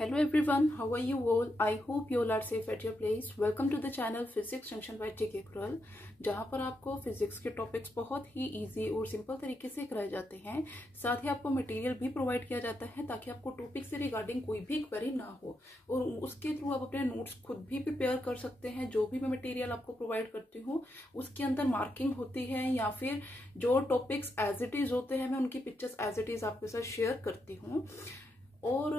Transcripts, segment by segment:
Hello everyone, how are you all? I hope you all are safe at your place. Welcome to the channel Physics Junction by TK Krull, जहाँ पर आपको physics के topics बहुत ही easy और simple तरीके से कराए जाते हैं। साथ ही आपको मटेरियल भी प्रोवाइड किया जाता है ताकि आपको टॉपिक से रिगार्डिंग कोई भी क्वेरी ना हो और उसके थ्रू आप अपने नोट्स खुद भी प्रिपेयर कर सकते हैं। जो भी मैं मटेरियल आपको प्रोवाइड करती हूँ उसके अंदर मार्किंग होती है या फिर जो टॉपिक्स एज इट इज होते हैं मैं उनकी पिक्चर्स एज इट इज आपके साथ शेयर करती हूँ। और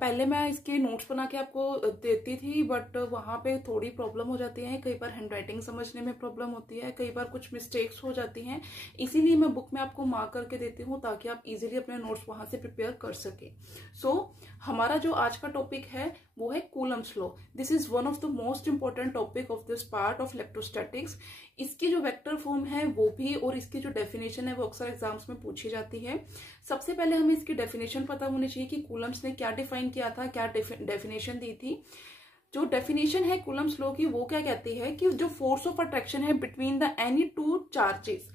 पहले मैं इसके नोट्स बना के आपको देती थी बट वहाँ पे थोड़ी प्रॉब्लम हो जाती है। कई बार हैंडराइटिंग समझने में प्रॉब्लम होती है, कई बार कुछ मिस्टेक्स हो जाती हैं, इसीलिए मैं बुक में आपको मार्क करके देती हूँ ताकि आप इजीली अपने नोट्स वहाँ से प्रिपेयर कर सके। हमारा जो आज का टॉपिक है वो है Coulomb's law. This is one of the most important topic of this part of electrostatics. इसकी जो वेक्टर फॉर्म है वो भी और इसकी जो डेफिनेशन है वो अक्सर एग्जाम्स में पूछी जाती है। सबसे पहले हमें इसकी डेफिनेशन पता होनी चाहिए कि कूलम्स ने क्या डिफाइन किया था, क्या डेफिनेशन दी थी। जो डेफिनेशन है कूलम्स लॉ की वो क्या कहती है कि जो फोर्स ऑफ अट्रैक्शन है between the any two charges,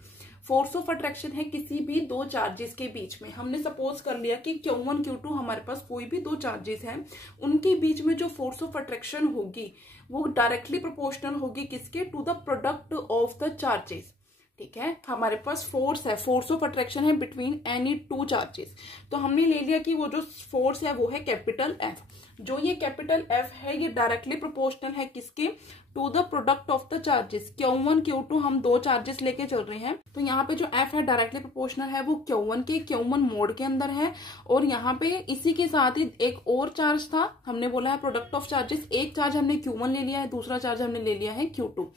force of attraction है किसी भी दो चार्जेस के बीच में। हमने सपोज कर लिया कि Q1 Q2 हमारे पास कोई भी दो चार्जेस हैं, उनके बीच में जो फोर्स ऑफ अट्रैक्शन होगी वो डायरेक्टली प्रोपोर्शनल होगी किसके, to the product of the charges. ठीक है, हमारे पास फोर्स है, फोर्स ऑफ अट्रैक्शन है बिटवीन एनी टू चार्जेस। तो हमने ले लिया कि वो जो फोर्स है वो है कैपिटल एफ। जो ये कैपिटल एफ है ये डायरेक्टली प्रोपोर्शनल है किसके, to the product of the charges. Q1 Q2 हम दो चार्जेस लेके चल रहे हैं तो यहाँ पे जो एफ है डायरेक्टली प्रोपोर्शनल है वो Q1 के, Q1 मोड के अंदर है। और यहाँ पे इसी के साथ ही एक और चार्ज था, हमने बोला है प्रोडक्ट ऑफ चार्जेस। एक चार्ज हमने Q1 ले लिया है, दूसरा चार्ज हमने ले लिया है Q2।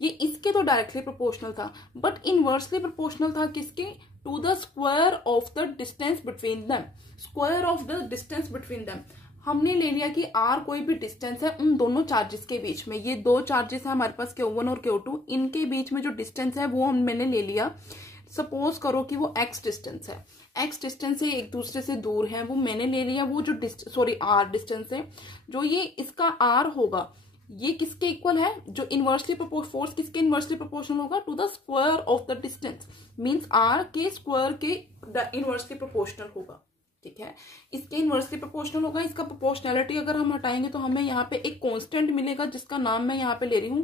ये इसके तो डायरेक्टली प्रोपोर्शनल था बट इनवर्सली प्रोपोर्शनल था किसके, to the square of the distance between them. Square of the distance between them हमने ले लिया कि आर कोई भी डिस्टेंस है उन दोनों चार्जेस के बीच में। ये दो चार्जेस है हमारे पास Q1 और Q2, इनके बीच में जो डिस्टेंस है वो मैंने ले लिया। सपोज करो कि वो x डिस्टेंस है, x डिस्टेंस से एक दूसरे से दूर है, वो मैंने ले लिया। वो जो r डिस्टेंस है, जो ये इसका r होगा ये किसके इक्वल है, जो इनवर्सली फोर्स किसके इनवर्सली प्रोपोर्शनल होगा, to the square of the distance. Means r के स्क्वायर के इनवर्सली प्रोपोर्शनल होगा। ठीक है, इसके इनवर्सली प्रोपोर्शनल होगा। इसका प्रोपोर्शनैलिटी अगर हम हटाएंगे तो हमें यहाँ पे एक कांस्टेंट मिलेगा जिसका नाम मैं यहाँ पे ले रही हूँ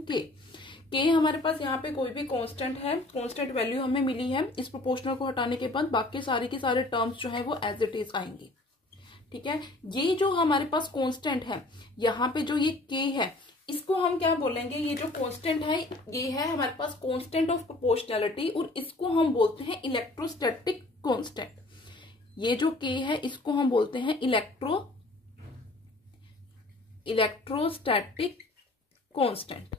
के हमारे पास यहाँ पे कोई भी कांस्टेंट है, कांस्टेंट वैल्यू हमें मिली है। इस प्रोपोर्शनल को हटाने के बाद बाकी सारे के सारे टर्म्स जो है वो एज इट इज आएंगे। ठीक है, ये जो हमारे पास कांस्टेंट है यहाँ पे जो ये के है इसको हम क्या बोलेंगे, ये जो कांस्टेंट है ये है हमारे पास कांस्टेंट ऑफ प्रोपोर्शनैलिटी और इसको हम बोलते हैं इलेक्ट्रोस्टैटिक कांस्टेंट। ये जो के है इसको हम बोलते हैं इलेक्ट्रोस्टैटिक कांस्टेंट।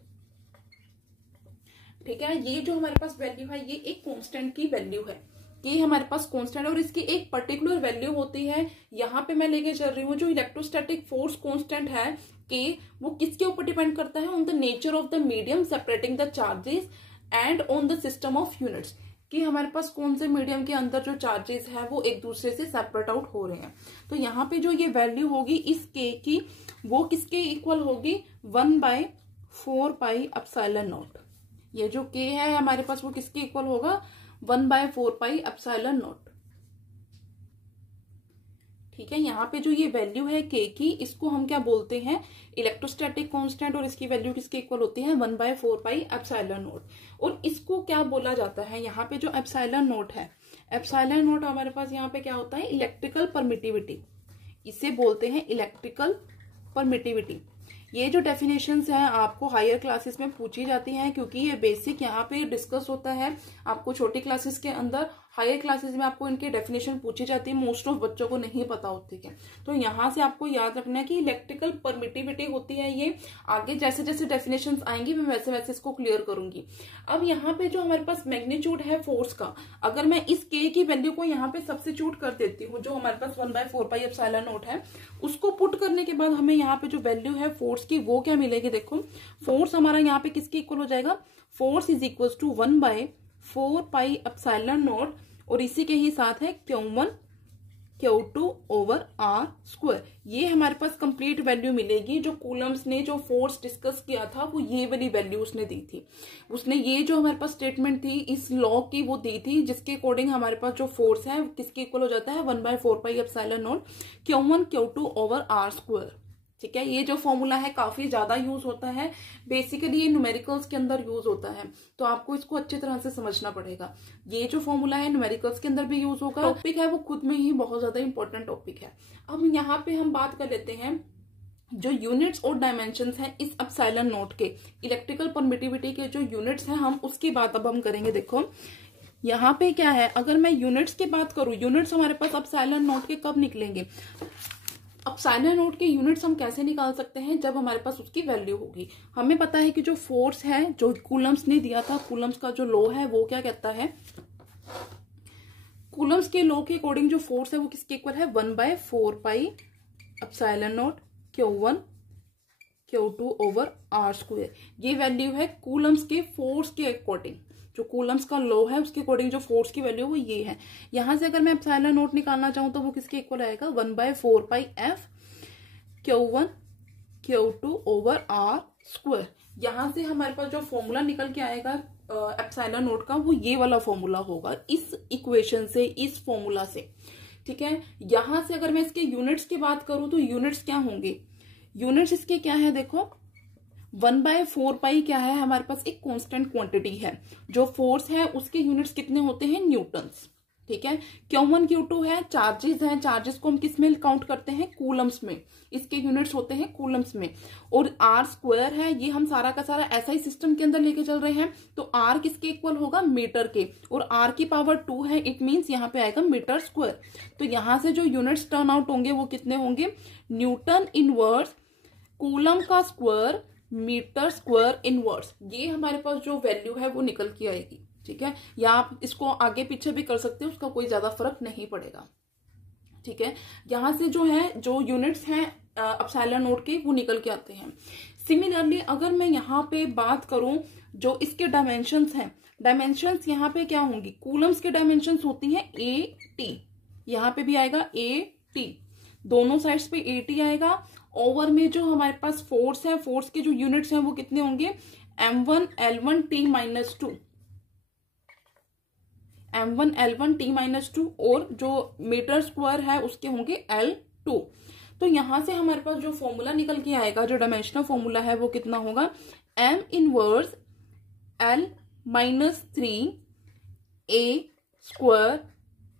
ठीक है, ये जो हमारे पास वैल्यू है ये एक कांस्टेंट की वैल्यू है। ये हमारे पास कांस्टेंट है और इसकी एक पर्टिकुलर वैल्यू होती है। यहाँ पे मैं लेके चल रही हूँ जो इलेक्ट्रोस्टैटिक फोर्स कांस्टेंट है के, वो किसके ऊपर डिपेंड करता है, on the nature of the medium separating the charges and on the system of units. कि हमारे पास कौन से मीडियम के अंदर जो चार्जेस है वो एक दूसरे से सेपरेट आउट हो रहे हैं। तो यहाँ पे जो ये वैल्यू होगी इस के की वो किसके इक्वल होगी, 1/4 पाई एप्सिलॉन नॉट। ये जो के है हमारे पास वो किसके इक्वल होगा, 1/4 पाई एप्सिलॉन नॉट। ठीक है, यहाँ पे जो ये वैल्यू है के की इसको हम क्या बोलते हैं, इलेक्ट्रोस्टैटिक कांस्टेंट। और इसकी वैल्यू किसके इक्वल होती है, 1/4 पाई एप्सिलॉन नॉट। और इसको क्या बोला जाता है, यहाँ पे जो एप्सिलॉन नॉट है, एप्सिलॉन नॉट हमारे पास यहाँ पे क्या होता है, इलेक्ट्रिकल परमिटिविटी। इसे बोलते हैं इलेक्ट्रिकल परमिटिविटी। ये जो डेफिनेशंस हैं आपको हायर क्लासेस में पूछी जाती हैं क्योंकि ये बेसिक यहाँ पे डिस्कस होता है। आपको छोटी क्लासेस के अंदर, हायर क्लासेस में आपको इनकी डेफिनेशन पूछी जाती है, मोस्ट ऑफ बच्चों को नहीं पता होती है। तो यहाँ से आपको याद रखना है कि इलेक्ट्रिकल परमिटिविटी होती है ये। आगे जैसे जैसे डेफिनेशंस आएंगी मैं वैसे वैसे इसको क्लियर करूंगी। अब यहाँ पे जो हमारे पास मैग्नीट्यूड है फोर्स का, अगर मैं इस के की वैल्यू को यहाँ पे सब्स्टिट्यूट कर देती हूँ, जो हमारे पास 1/4 पाई एप्सिलॉन नॉट है, उसको पुट करने के बाद हमें यहाँ पे जो वैल्यू है फोर्स की वो क्या मिलेगी। देखो फोर्स हमारा यहाँ पे किसके इक्वल हो जाएगा, force is equal to 1/4 pi epsilon naught और इसी के ही साथ है Q1 Q2 over R square. ये हमारे पास कंप्लीट वैल्यू मिलेगी। जो कूलम्स ने जो फोर्स डिस्कस किया था वो ये वाली वैल्यू उसने दी थी। उसने ये जो हमारे पास स्टेटमेंट थी इस लॉ की वो दी थी, जिसके अकॉर्डिंग हमारे पास जो फोर्स है किसके इक्वल हो जाता है 1/4πε0 Q1 Q2 over R square. ठीक है, ये जो फॉर्मूला है काफी ज्यादा यूज होता है, बेसिकली ये न्यूमेरिकल्स के अंदर यूज होता है, तो आपको इसको अच्छी तरह से समझना पड़ेगा। ये जो फॉर्मूला है न्यूमेरिकल्स के अंदर भी यूज होगा। टॉपिक है वो खुद में ही बहुत ज्यादा इंपॉर्टेंट टॉपिक है। अब यहाँ पे हम बात कर लेते हैं जो यूनिट्स और डायमेंशंस हैं इस एप्सिलॉन नॉट के, इलेक्ट्रिकल परमिटिविटी के जो यूनिट्स हैं हम उसकी बात अब हम करेंगे। देखो यहाँ पे क्या है, अगर मैं यूनिट्स की बात करूं, यूनिट्स हमारे पास एप्सिलॉन नॉट के कब निकलेंगे? एप्सिलॉन नॉट के यूनिट्स हम कैसे निकाल सकते हैं? जब हमारे पास उसकी वैल्यू होगी। हमें पता है कि जो फोर्स है जो कूलम्स ने दिया था, कूलम्स का जो लॉ है वो क्या कहता है, कूलम्स के लॉ के अकॉर्डिंग जो फोर्स है वो किसके इक्वल है 1/4π epsilon naught Q1 Q2 over R square. ये वैल्यू है कूलम्स के फोर्स के अकॉर्डिंग, जो कूलम्स का लॉ है उसके अकॉर्डिंग जो फोर्स की वैल्यू वो ये है। यहां से अगर मैं एप्सिलॉन नॉट निकालना चाहूं तो वो किसके इक्वल आएगा 1/4πf Q1 Q2 over R square. यहां से हमारे पास जो फॉर्मूला निकल के आएगा एप्सिलॉन नॉट का वो ये वाला फॉर्मूला होगा, इस इक्वेशन से, इस फॉर्मूला से। ठीक है, यहां से अगर मैं इसके यूनिट्स की बात करूं तो यूनिट्स क्या होंगे, यूनिट्स इसके क्या है, देखो 1/4π क्या है, हमारे पास एक कांस्टेंट क्वांटिटी है। जो फोर्स है उसके यूनिट्स कितने होते हैं, न्यूटन्स। ठीक है, Q1 Q2 है, चार्जेस हैं, चार्जेस को हम किस में काउंट करते हैं, कूलम्स में, इसके यूनिट्स होते हैं कूलम्स में। और R स्क्वायर है, ये हम सारा का सारा ऐसा ही सिस्टम के अंदर लेके चल रहे हैं, तो R किसके इक्वल होगा, मीटर के, और R की पावर 2 है, इट मीन्स यहाँ पे आएगा मीटर स्क्वायर। तो यहां से जो यूनिट्स टर्न आउट होंगे वो कितने होंगे, न्यूटन इनवर्स कूलम का स्क्वायर मीटर स्क्वायर इनवर्स। ये हमारे पास जो वैल्यू है वो निकल के आएगी। ठीक है, या आप इसको आगे पीछे भी कर सकते हो, उसका कोई ज्यादा फर्क नहीं पड़ेगा। ठीक है, यहां से जो है जो यूनिट्स हैं एप्सिलॉन नॉट के वो निकल के आते हैं। सिमिलरली अगर मैं यहाँ पे बात करूं जो इसके डायमेंशंस हैं, डायमेंशंस यहाँ पे क्या होंगी, कूलम्स के डायमेंशंस होती हैं AT, यहाँ पे भी आएगा AT, दोनों साइड्स पे AT आएगा। ओवर में जो हमारे पास फोर्स है, फोर्स के जो यूनिट्स हैं वो कितने होंगे, M1 L1 T-2, M1 L1 T-2, और जो मीटर स्क्वायर है उसके होंगे L2। तो यहां से हमारे पास जो फॉर्मूला निकल के आएगा, जो डायमेंशनल फॉर्मूला है वो कितना होगा, M inverse L-3 A square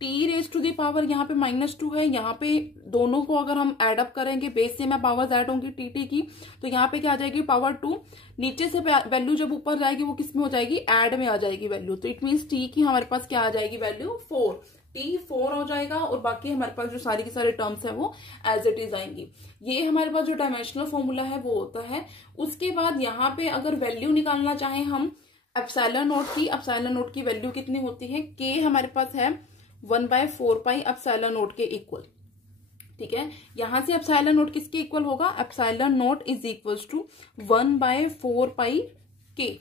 T⁻⁴ यहाँ पे -2 है, यहाँ पे दोनों को अगर हम ऐड अप करेंगे, बेस से मैं पावर्स ऐड होंगी टी की, तो यहाँ पे क्या आ जाएगी पावर 2, नीचे से वैल्यू जब ऊपर जाएगी वो किस में हो जाएगी, ऐड में आ जाएगी वैल्यू, तो इट मीन्स टी की हमारे पास क्या आ जाएगी वैल्यू 4, T4 हो जाएगा, और बाकी हमारे पास जो सारी की सारी टर्म्स है वो एज इट इज आएंगी। ये हमारे पास जो डायमेंशनल फॉर्मूला है वो होता है। उसके बाद यहाँ पे अगर वैल्यू निकालना चाहें हम एप्सिलॉन नॉट की वैल्यू कितनी होती है, के हमारे पास है 1/4π एप्सिलॉन नॉट के इक्वल। ठीक है, यहां से एप्सिलॉन नॉट किसके इक्वल होगा, epsilon naught is equals to 1/4π के।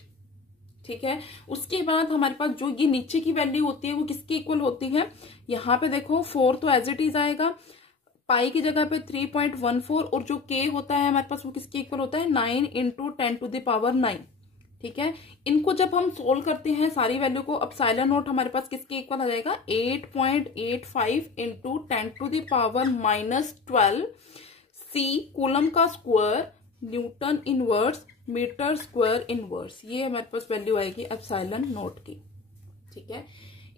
ठीक है, उसके बाद हमारे पास जो ये नीचे की वैल्यू होती है वो किसके इक्वल होती है, यहाँ पे देखो 4 तो एज इट इज आएगा, पाई की जगह पे 3.14, और जो के होता है हमारे पास वो किसके इक्वल होता है 9 × 10⁹ ठीक है, इनको जब हम सोल्व करते हैं सारी वैल्यू को, एप्सिलॉन नॉट हमारे पास किसके इक्वल आ जाएगा 8.85 × 10⁻⁻12 C कूलम का square newton inverse metre square inverse. ये हमारे पास वैल्यू आएगी एप्सिलॉन नॉट की। ठीक है,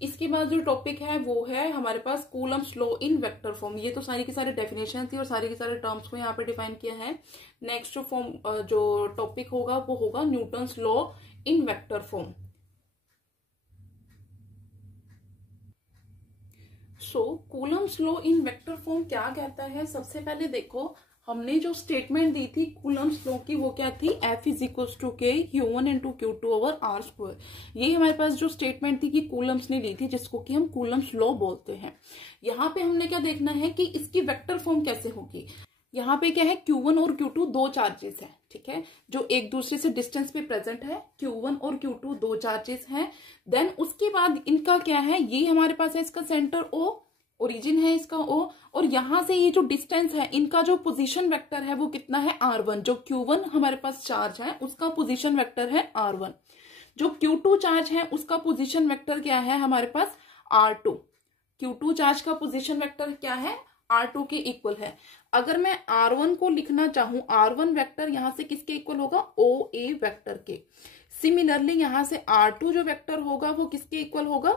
इसके बाद जो टॉपिक है वो है हमारे पास Coulomb's law in vector form. ये तो सारी की सारी डेफिनेशन थी और सारी की सारे टर्म्स को यहाँ पे डिफाइन किया है। नेक्स्ट जो टॉपिक होगा वो होगा Newton's law in vector form. So Coulomb's law in vector form क्या कहता है, सबसे पहले देखो हमने जो स्टेटमेंट दी थी कूलम्स लॉ की वो क्या थी, F = K Q1 × Q2 over R square. ये हमारे पास जो स्टेटमेंट थी कि कूलम्स ने दी थी, जिसको कि हम कूलम्स लॉ बोलते हैं। यहाँ पे हमने क्या देखना है कि इसकी वेक्टर फॉर्म कैसे होगी। यहाँ पे क्या है, Q1 और Q2 दो चार्जेस है, ठीक है, जो एक दूसरे से डिस्टेंस पे प्रेजेंट है। Q1 और Q2 दो चार्जेस हैं। देन उसके बाद इनका क्या है, ये हमारे पास है इसका सेंटर O, ओरिजिन है इसका O, और यहां से ये जो डिस्टेंस है इनका जो पोजीशन वेक्टर है वो कितना है R1। जो Q1 हमारे पास चार्ज है उसका पोजीशन वेक्टर है R1। जो Q2 चार्ज है उसका पोजीशन वेक्टर क्या है हमारे पास R2। Q2 चार्ज का पोजीशन वेक्टर क्या है R2 के इक्वल है। अगर मैं R1 को लिखना चाहूं, R1 वेक्टर यहां से किसके इक्वल होगा OA वेक्टर के। सिमिलरली यहां से R2 जो वेक्टर होगा वो किसके इक्वल होगा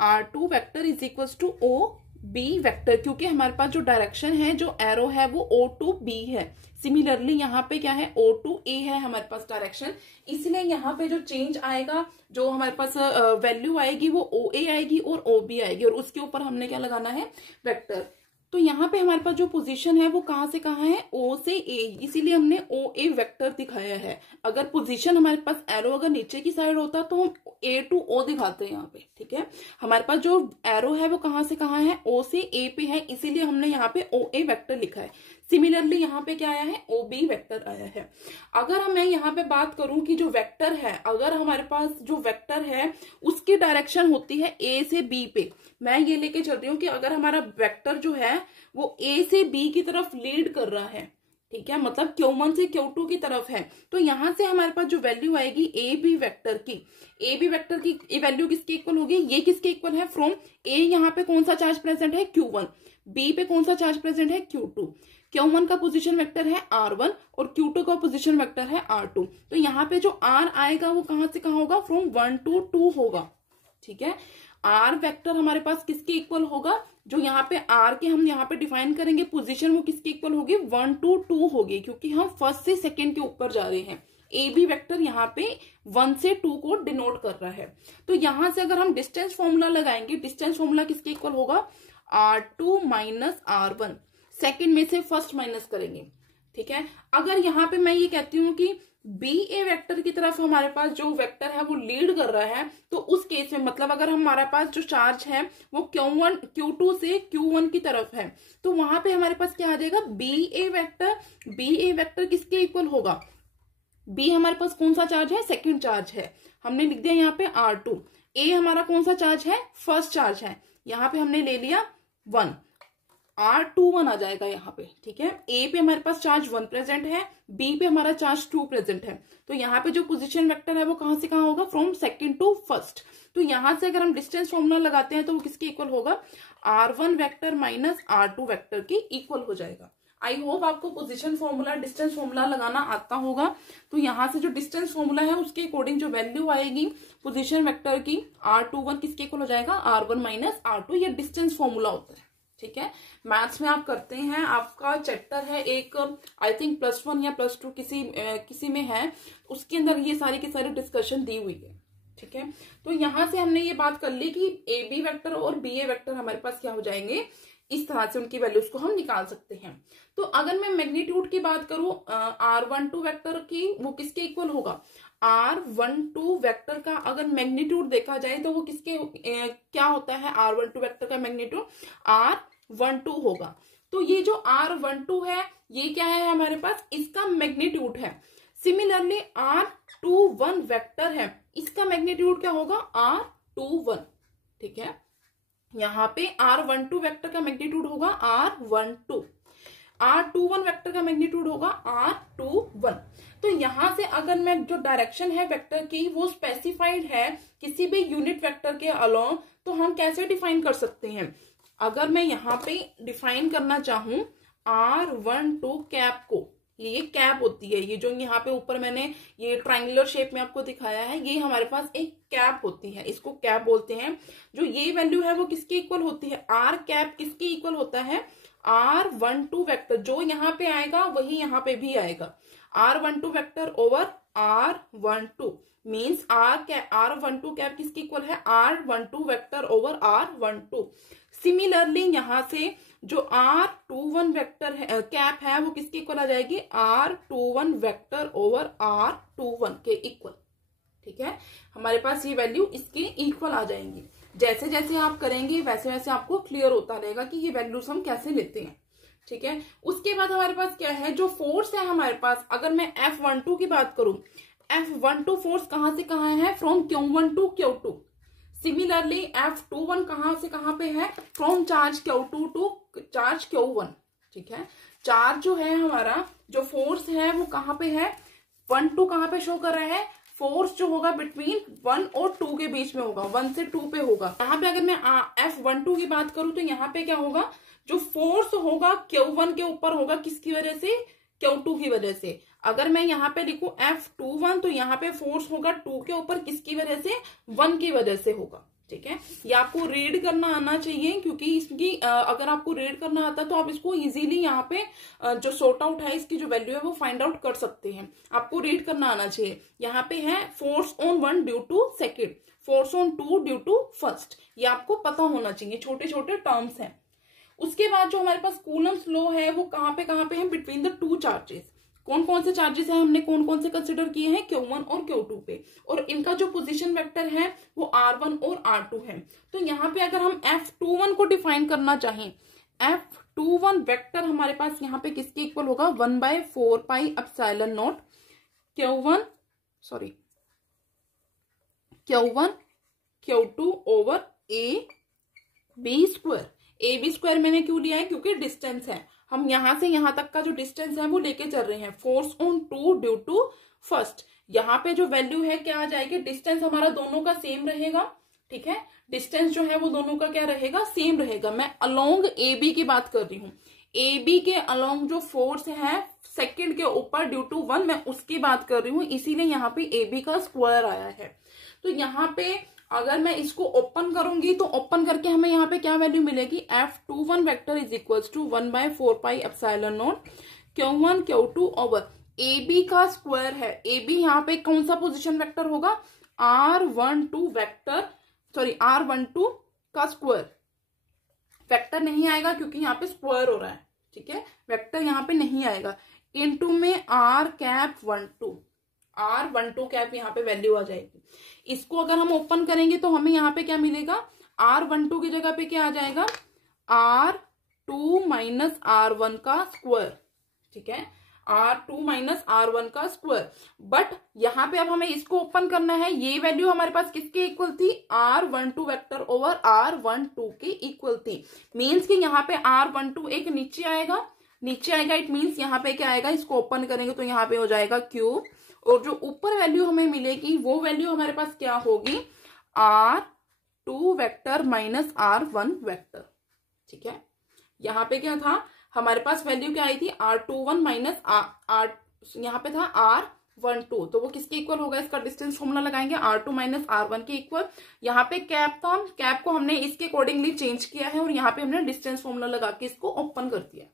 R2 vector is equal to OB vector, क्योंकि हमारे पास जो डायरेक्शन है जो एरो है वो O to B है। सिमिलरली यहाँ पे क्या है O to A है हमारे पास डायरेक्शन, इसलिए यहाँ पे जो चेंज आएगा, जो हमारे पास वैल्यू आएगी वो OA आएगी और OB आएगी, और उसके ऊपर हमने क्या लगाना है वेक्टर। तो यहाँ पे हमारे पास जो पोजीशन है वो कहाँ से कहाँ है O से A, इसीलिए हमने OA वेक्टर दिखाया है। अगर पोजीशन हमारे पास एरो अगर नीचे की साइड होता तो हम A to O दिखाते हैं यहाँ पे, ठीक है। हमारे पास जो एरो है वो कहाँ से कहाँ है O से A पे है, इसीलिए हमने यहाँ पे OA वेक्टर लिखा है। सिमिलरली यहाँ पे क्या आया है OB वेक्टर आया है। अगर मैं यहाँ पे बात करूं कि जो वेक्टर है, अगर हमारे पास जो वेक्टर है उसकी डायरेक्शन होती है A से B पे, मैं ये लेके चल रही हूँ कि अगर हमारा वेक्टर जो है वो A से B की तरफ लीड कर रहा है, ठीक है, मतलब Q1 से Q2 की तरफ है, तो यहां से हमारे पास जो वैल्यू आएगी AB वेक्टर की वैल्यू किसके इक्वल होगी, ये किसके इक्वल है फ्रॉम A। यहाँ पे कौन सा चार्ज प्रेजेंट है Q1, B पे कौन सा चार्ज प्रेजेंट है Q2, Q1 का पोजीशन वेक्टर है R1 और Q2 का पोजीशन वेक्टर है R2। तो यहाँ पे जो R आएगा वो कहां से कहां होगा फ्रॉम 1 to 2 होगा, ठीक है। R वेक्टर हमारे पास किसके इक्वल होगा, जो यहाँ पे R के हम यहाँ पे डिफाइन करेंगे पोजीशन, वो किसके इक्वल होगी 1 to 2 होगी, क्योंकि हम फर्स्ट से सेकेंड के ऊपर जा रहे हैं। AB वेक्टर यहाँ पे 1 से 2 को डिनोट कर रहा है। तो यहां से अगर हम डिस्टेंस फॉर्मूला लगाएंगे, डिस्टेंस फॉर्मूला किसके इक्वल होगा R2 माइनस R1, सेकेंड में से फर्स्ट माइनस करेंगे, ठीक है। अगर यहाँ पे मैं ये कहती हूँ कि BA वेक्टर की तरफ हमारे पास जो वेक्टर है वो लीड कर रहा है, तो उस केस में मतलब अगर हमारे पास जो चार्ज है वो Q2 से Q1 की तरफ है, तो वहां पे हमारे पास क्या आ जाएगा BA वेक्टर किसके इक्वल होगा, B हमारे पास कौन सा चार्ज है सेकंड चार्ज है, हमने लिख दिया यहाँ पे R2। A हमारा कौन सा चार्ज है फर्स्ट चार्ज है, यहाँ पे हमने ले लिया 1, R21 आ जाएगा यहाँ पे, ठीक है। A पे हमारे पास चार्ज 1 प्रेजेंट है, B पे हमारा चार्ज 2 प्रेजेंट है, तो यहाँ पे जो पोजीशन वेक्टर है वो कहां से कहां होगा फ्रॉम सेकंड टू फर्स्ट। तो यहां से अगर हम डिस्टेंस फॉर्मूला लगाते हैं तो वो किसके इक्वल होगा R1 vector minus R2 vector के इक्वल हो जाएगा। आई होप आपको पोजीशन फॉर्मूला डिस्टेंस फॉर्मूला लगाना आता होगा। तो यहाँ से जो डिस्टेंस फॉर्मूला है उसके अकॉर्डिंग जो वैल्यू आएगी पोजीशन वेक्टर की R21 किसके इक्वल हो जाएगा R1 माइनस R2, ये डिस्टेंस फॉर्मूला होता है, ठीक है। मैथ्स में आप करते हैं, आपका चैप्टर है एक आई थिंक +1 या +2 किसी में है, उसके अंदर ये सारी की सारी डिस्कशन दी हुई है, ठीक है। तो यहां से हमने ये बात कर ली कि AB वेक्टर और BA वेक्टर हमारे पास क्या हो जाएंगे, इस तरह से उनकी वैल्यूज को हम निकाल सकते हैं। तो अगर मैं मैग्नीट्यूड की बात करूं R12 वेक्टर की, वो किसके इक्वल होगा R12 वेक्टर का अगर मैग्नीट्यूड देखा जाए तो वो किसके क्या होता है R12 वेक्टर का मैग्नीट्यूड R12 होगा। तो ये जो R12 है ये क्या है हमारे पास, इसका मैग्नीट्यूड है। सिमिलरली R21 वेक्टर है, इसका मैग्नीट्यूड क्या होगा R21, ठीक है। यहाँ पे R12 वेक्टर का मैग्नीट्यूड होगा R12, R21 वेक्टर का मैग्नीट्यूड होगा R21। तो यहां से अगर मैं जो डायरेक्शन है वेक्टर की वो स्पेसिफाइड है किसी भी यूनिट वेक्टर के अलोंग, तो हम कैसे डिफाइन कर सकते हैं। अगर मैं यहाँ पे डिफाइन करना चाहूं R12 कैप को, ये कैप होती है, ये जो यहाँ पे ऊपर मैंने ये ट्रायंगुलर शेप में आपको दिखाया है, ये हमारे पास एक कैप होती है, इसको कैप बोलते हैं। जो ये वैल्यू है वो किसके इक्वल होती है, R कैप किसके इक्वल होता है R12 वेक्टर, जो यहाँ पे आएगा वही यहाँ पे भी आएगा। R12 vector over R12 means R12 cap किसके इक्वल है R12 vector over R12। Similarly यहाँ से जो R21 वेक्टर है कैप है वो किसके इक्वल आ जाएगी R21 वेक्टर ओवर R21 के इक्वल, ठीक है। हमारे पास ये वैल्यू इसके इक्वल आ जाएंगी। जैसे जैसे आप करेंगे वैसे वैसे आपको क्लियर होता रहेगा कि ये वैल्यूज हम कैसे लेते हैं, ठीक है। उसके बाद हमारे पास क्या है, जो फोर्स है हमारे पास, अगर मैं F12 की बात करूं, F12 फोर्स कहां से कहां है from Q1 to Q2। Similarly F21 कहां से कहां पे है, from charge Q2 to charge Q1, ठीक है। चार्ज जो है हमारा, जो फोर्स है वो कहां पे है, 1 2 कहां पे शो कर रहा है, फोर्स जो होगा बिटवीन 1 और 2 के बीच में होगा, 1 से 2 पे होगा। यहाँ पे अगर मैं F12 की बात करूं तो यहाँ पे क्या होगा, जो फोर्स होगा Q1 के ऊपर होगा, किसकी वजह से, Q2 की वजह से। अगर मैं यहाँ पे लिखूं F21 तो यहाँ पे फोर्स होगा 2 के ऊपर, किसकी वजह से, 1 की वजह से होगा, ठीक है। ये आपको रीड करना आना चाहिए, क्योंकि इसकी अगर आपको रीड करना आता तो आप इसको इजीली यहाँ पे जो सॉर्ट आउट है, इसकी जो वैल्यू है वो फाइंड आउट कर सकते हैं। आपको रीड करना आना चाहिए। यहाँ पे है force on 1 due to second, force on 2 due to first, ये आपको पता होना चाहिए, छोटे छोटे टर्म्स हैं। उसके बाद जो हमारे पास कूलम्स लॉ है वो कहाँ पे है, बिटवीन द टू चार्जेस। कौन कौन से चार्जेस हैं, हमने कौन कौन से कंसिडर किए हैं, Q1 और Q2 पे, और इनका जो पोजीशन वेक्टर है वो R1 और R2 है। तो यहाँ पे अगर हम F21 को डिफाइन करना चाहें, F21 वेक्टर हमारे पास यहाँ पे किसके इक्वल होगा, 1/4 pi epsilon naught Q1 Q2 over AB square. AB square मैंने क्यों लिया है, क्योंकि डिस्टेंस है, हम यहां से यहां तक का जो डिस्टेंस है वो लेके चल रहे हैं। Force on 2 due to first, यहाँ पे जो वैल्यू है क्या आ जाएगी, डिस्टेंस हमारा दोनों का सेम रहेगा, ठीक है। डिस्टेंस जो है वो दोनों का क्या रहेगा, सेम रहेगा। मैं अलोंग AB की बात कर रही हूँ, AB के अलोंग जो फोर्स है सेकंड के ऊपर ड्यू टू 1, मैं उसकी बात कर रही हूँ, इसीलिए यहाँ पे AB का स्क्वायर आया है। तो यहाँ पे अगर मैं इसको ओपन करूंगी तो ओपन करके हमें यहाँ पे क्या वैल्यू मिलेगी, F21 vector is equals to 1/4 pi epsilon naught Q1 Q2 over AB का स्क्वायर है। AB यहाँ पे कौन सा पोजीशन वेक्टर होगा, R12 का स्क्वायर। वेक्टर नहीं आएगा क्योंकि यहाँ पे स्क्वायर हो रहा है, ठीक है, वेक्टर यहाँ पे नहीं आएगा। इनटू में R12 कैप यहाँ पे वैल्यू आ जाएगी। इसको अगर हम ओपन करेंगे तो हमें यहाँ पे क्या मिलेगा, R12 की जगह पे क्या आ जाएगा, R2 माइनस R1 का स्क्वायर, ठीक है, R2 माइनस R1 का स्क्वायर। बट यहाँ पे अब हमें इसको ओपन करना है, ये वैल्यू हमारे पास किसके इक्वल थी, R12 वेक्टर ओवर R12 के इक्वल थी। मीन्स कि यहाँ पे R12 एक नीचे आएगा, इट मीन्स यहाँ पे क्या आएगा, इसको ओपन करेंगे तो यहाँ पे हो जाएगा क्यूब, और जो ऊपर वैल्यू हमें मिलेगी वो वैल्यू हमारे पास क्या होगी, R2 vector minus R1 vector, ठीक है। यहाँ पे क्या था, हमारे पास वैल्यू क्या आई थी, R21 माइनस यहाँ पे था R12, तो वो किसके इक्वल होगा, इसका डिस्टेंस फॉर्मूला लगाएंगे, R2 माइनस R1 के इक्वल। यहाँ पे कैप था, कैप को हमने इसके अकॉर्डिंगली चेंज किया है, और यहाँ पे हमने डिस्टेंस फॉर्मूला लगा के इसको ओपन कर दिया,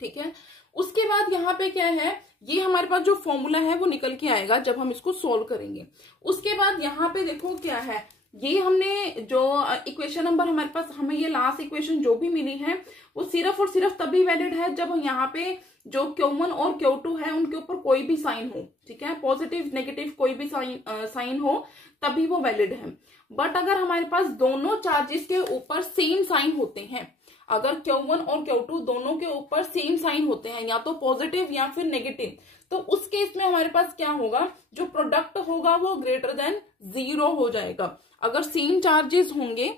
ठीक है। उसके बाद यहाँ पे क्या है, ये हमारे पास जो फॉर्मूला है वो निकल के आएगा जब हम इसको सोल्व करेंगे। उसके बाद यहाँ पे देखो क्या है, ये हमने जो इक्वेशन नंबर हमारे पास, हमें ये लास्ट इक्वेशन जो भी मिली है वो सिर्फ और सिर्फ तभी वैलिड है जब यहाँ पे जो Q1 और Q2 है उनके ऊपर कोई भी साइन हो, ठीक है, पॉजिटिव नेगेटिव कोई भी साइन हो तभी वो वैलिड है। बट अगर हमारे पास दोनों चार्जेस के ऊपर सेम साइन होते हैं, अगर Q1 और Q2 दोनों के ऊपर सेम साइन होते हैं, या तो पॉजिटिव या फिर नेगेटिव, तो उस केस में हमारे पास क्या होगा, जो प्रोडक्ट होगा वो ग्रेटर देन 0 हो जाएगा। अगर सेम चार्जेस होंगे,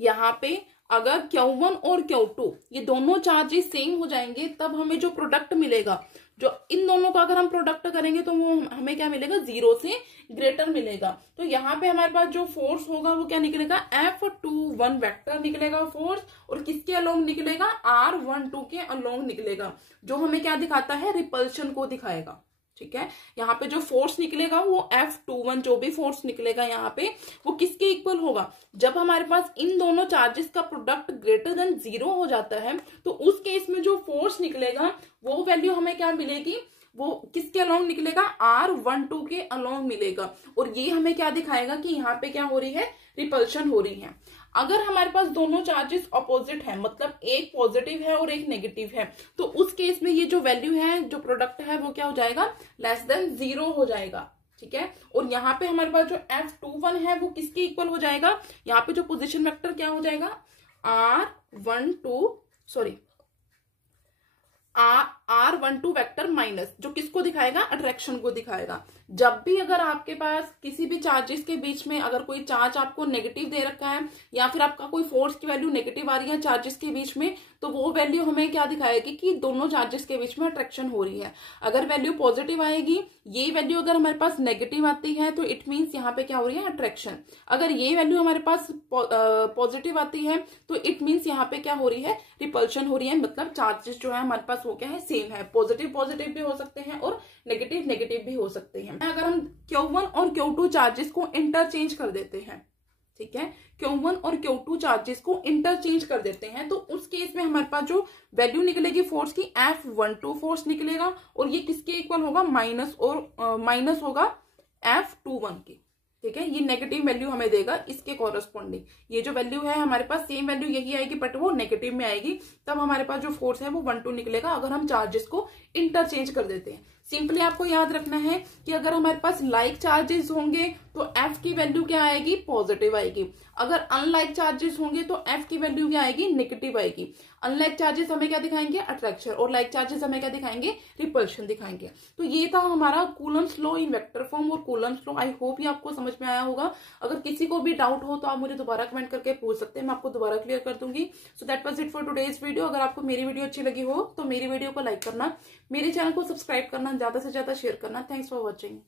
यहाँ पे अगर Q1 और Q2 ये दोनों चार्जेस सेम हो जाएंगे, तब हमें जो प्रोडक्ट मिलेगा, जो इन दोनों का अगर हम प्रोडक्ट करेंगे तो वो हमें क्या मिलेगा, 0 से ग्रेटर मिलेगा। तो यहाँ पे हमारे पास जो फोर्स होगा वो क्या निकलेगा, F21 वेक्टर निकलेगा फोर्स, और किसके अलोंग निकलेगा, R12 के अलोंग निकलेगा, जो हमें क्या दिखाता है, रिपल्शन को दिखाएगा, ठीक है। यहाँ पे जो फोर्स निकलेगा वो F21, जो भी फोर्स निकलेगा यहाँ पे वो किसके इक्वल होगा, जब हमारे पास इन दोनों चार्जेस का प्रोडक्ट ग्रेटर देन 0 हो जाता है, तो उस केस में जो फोर्स निकलेगा वो वैल्यू हमें क्या मिलेगी, वो किसके अलोंग निकलेगा, R12 के अलोंग मिलेगा, और ये हमें क्या दिखाएगा कि यहाँ पे क्या हो रही है, रिपल्शन हो रही है। अगर हमारे पास दोनों चार्जेस अपोजिट है, मतलब एक पॉजिटिव है और एक नेगेटिव है, तो उस केस में ये जो वैल्यू है, जो प्रोडक्ट है वो क्या हो जाएगा, लेस देन 0 हो जाएगा, ठीक है। और यहाँ पे हमारे पास जो F21 है वो किसके इक्वल हो जाएगा, यहाँ पे जो पोजीशन वेक्टर क्या हो जाएगा, R12 R12 वेक्टर माइनस, जो किसको दिखाएगा, अट्रैक्शन को दिखाएगा। जब भी अगर आपके पास किसी भी चार्जेस के बीच में अगर कोई चार्ज आपको नेगेटिव दे रखा है या फिर आपका कोई फोर्स की वैल्यू नेगेटिव आ रही है चार्जेस के बीच में, तो वो वैल्यू हमें क्या दिखाएगी कि दोनों चार्जेस के बीच में अट्रैक्शन हो रही है। अगर वैल्यू पॉजिटिव आएगी, ये वैल्यू अगर हमारे पास नेगेटिव आती है तो इट मीन्स यहाँ पे क्या हो रही है, अट्रैक्शन। अगर ये वैल्यू हमारे पास पॉजिटिव आती है तो इट मीन्स यहाँ पे क्या हो रही है, रिपल्शन हो रही है। मतलब चार्जेस जो है हमारे पास वो क्या है, सेम है। पॉजिटिव पॉजिटिव भी हो सकते हैं और नेगेटिव नेगेटिव भी हो सकते हैं। अगर हम Q1 और Q2 चार्जेस को इंटरचेंज कर देते हैं, ठीक है, Q1 और Q2 चार्जेस को इंटरचेंज कर देते हैं, तो उस केस में हमारे पास जो वैल्यू निकलेगी फोर्स की, F12 फोर्स निकलेगा और ये किसके इक्वल होगा, माइनस होगा F21 की। ठीक है, ये नेगेटिव वैल्यू हमें देगा इसके कॉरेस्पॉन्डिंग। ये जो वैल्यू है हमारे पास सेम वैल्यू यही आएगी बट वो नेगेटिव में आएगी, तब हमारे पास जो फोर्स है वो 12 निकलेगा अगर हम चार्जेस को इंटरचेंज कर देते हैं। सिंपली आपको याद रखना है कि अगर हमारे पास लाइक चार्जेस होंगे तो F की वैल्यू क्या आएगी, पॉजिटिव आएगी। अगर अनलाइक चार्जेस होंगे तो F की वैल्यू क्या आएगी, नेगेटिव आएगी। अनलाइक चार्जेस हमें क्या दिखाएंगे, अट्रैक्शन, और लाइक चार्जेस हमें क्या दिखाएंगे, रिपल्शन दिखाएंगे। तो ये था हमारा Coulomb's law in vector form और कूलम्ब्स लॉ। आई होप ये आपको समझ में आया होगा। अगर किसी को भी डाउट हो तो आप मुझे दोबारा कमेंट करके पूछ सकते हैं, मैं आपको दोबारा क्लियर कर दूंगी। So that was it for today's video. अगर आपको मेरी वीडियो अच्छी लगी हो तो मेरी वीडियो को लाइक करना, मेरे चैनल को सब्सक्राइब करना, ज्यादा से ज्यादा शेयर करना। Thanks for watching.